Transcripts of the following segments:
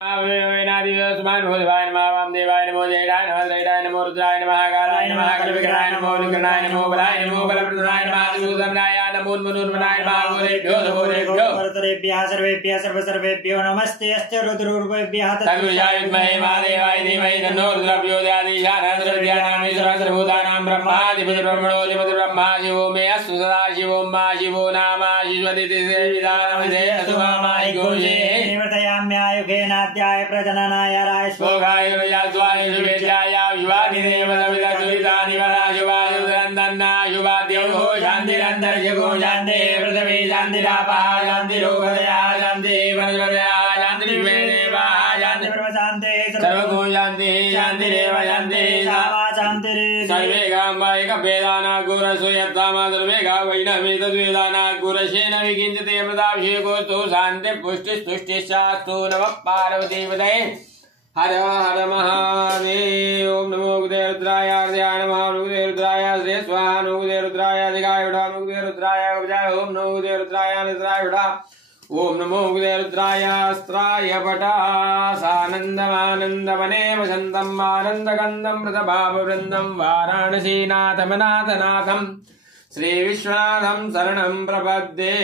वेनादिव्यस्मान भूतवाय नमः वाम देवाय नमो जयराय नमः दैराय नमो रुद्राय नमः कालाय नमः कलविग्रहाय नमो विग्रहाय नमो बलाय नमो बलप्रदाय नमः सुदमनाय नमो उन्मनोन्मनाय नमः गोरेभ्यो सर्वतरेभ्यः सर्वेभ्यः सर्वसर्वेभ्यो नमस्ते अस्ते रुद्ररूपेभ्यः तद्विषाय विद्महे महादेवाय धीमहि तन्नो रुद्रः प्रचोदयात् ईशानसर्वज्ञानां सर्वभूतानां ब्रह्माधिपतिर्ब्रह्मणोऽधिपतिः ब्रह्मा शिवो मे अस्तु सदा शिवो मा शिवो नाम शिवदिति सेवितानमसे असुमामाय गोये निवर्तयाम्यायुगेनाद्याय प्रजननाय रायस्वोगाय विजयास्वाय शुभेच्छाय युवादिदेव सवितर्दुरितानि वराजुवाय उदरन्दन्ना युवाद्यौ शान्तिरन्तरिक्षगो शान्ते पृथिवी शान्तिरापः शान्तिरोगदया शान्ति वनस्पतयः शान्तिर्वेदेवाः शान्तिर्वशान्ते सर्वगो शान्तिः शान्तिरेव शान्तिः सामा शान्तिः सर्वे गाम्बायिकभेदाना गुरसु यत्तामा सर्वे गावैनमे तद्वेदाना गुरशेन विकिञ्चते मृताभिषेकोऽस्तु शान्तिः पुष्टिस्तुष्टिश्चास्तु नमः पार्वतीपतये हर हर महादेव। ओम नमो गुदे रुद्राय अर्धयाय नमः गुदे रुद्राय श्री स्वाहा गुदे रुद्राय अधिकाय विड़ा गुदे रुद्राय उपजाय ओम नमो गुदे रुद्राय निद्राय विड़ा ओम नमो गुदे रुद्राय अस्त्राय पटा सानन्दमानन्दवने वसन्तम् आनन्दगन्धम् मृतभाववृन्दं वाराणसीनाथमनाथनाथं श्री विश्वनाथं शरणं प्रपद्ये।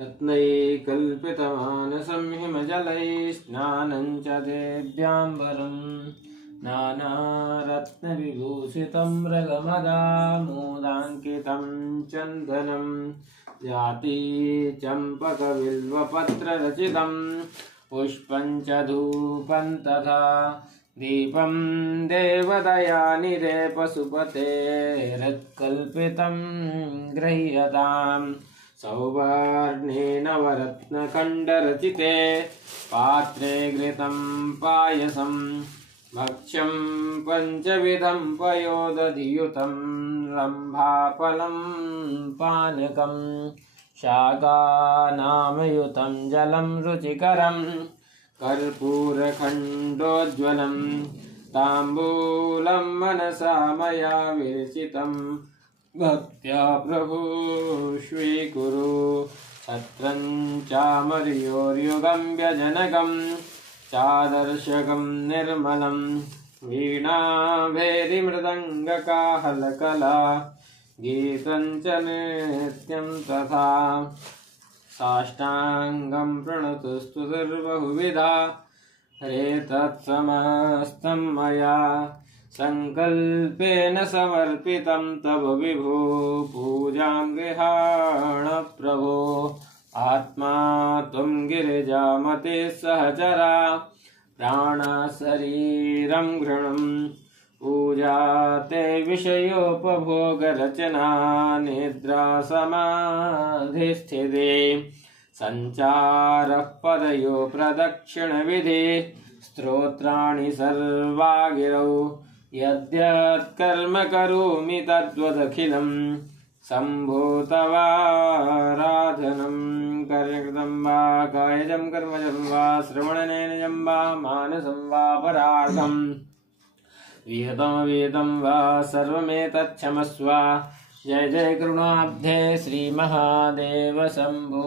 रत्नैकल्पितमानसं हिमजलैः स्नानं च देव्याम्बरं नानारत्नविभूषितं मृगमदामोदाङ्कितं चन्दनं जाति चम्पकबिल्वपत्ररचितं पुष्पं च धूपं तथा दीपं देवदया निधे पशुपतेरत्कल्पितं गृह्यताम् सौवर्णेन नवरत्नखण्डरचिते पात्रे घृतं पायसं भक्ष्यं पञ्चविधं पयोदधियुतं रम्भाफलं पानकं शाकानामयुतं जलं रुचिकरं कर्पूरखण्डोज्ज्वलं ताम्बूलं मनसा मया विरचितं भक्त्या प्रभु स्वीकुरु छत्रं चामर्योर्युगं व्यजनकं चादर्शकं निर्मलं वीणाभेरिमृदङ्गकाहलकला गीतं च नृत्यं तथा साष्टाङ्गं प्रणतुस्तु सर्वबहुविधा हरे तत्समस्तं मया संकल्पेन समर्पितं तव विभो पूजां गृहाण प्रभो आत्मा त्वं गिरिजामते सहचरा प्राणशरीरं घृणं पूजा ते विषयोपभोगरचना निद्रा समाधिस्थिते सञ्चारः पदयो प्रदक्षिणविधि स्तोत्राणि सर्वा गिरौ यद्यत्कर्म करोमि तद्वदखिलं सम्भूतवाराधनं कर्मकृतं वा कायजं कर्मजं वा श्रवणनयनजं वा मानसं वा परार्थं विहितमविहितं वा सर्वमेतत्क्षमस्व। जय जय करुणाब्धे श्री महादेव शंभो।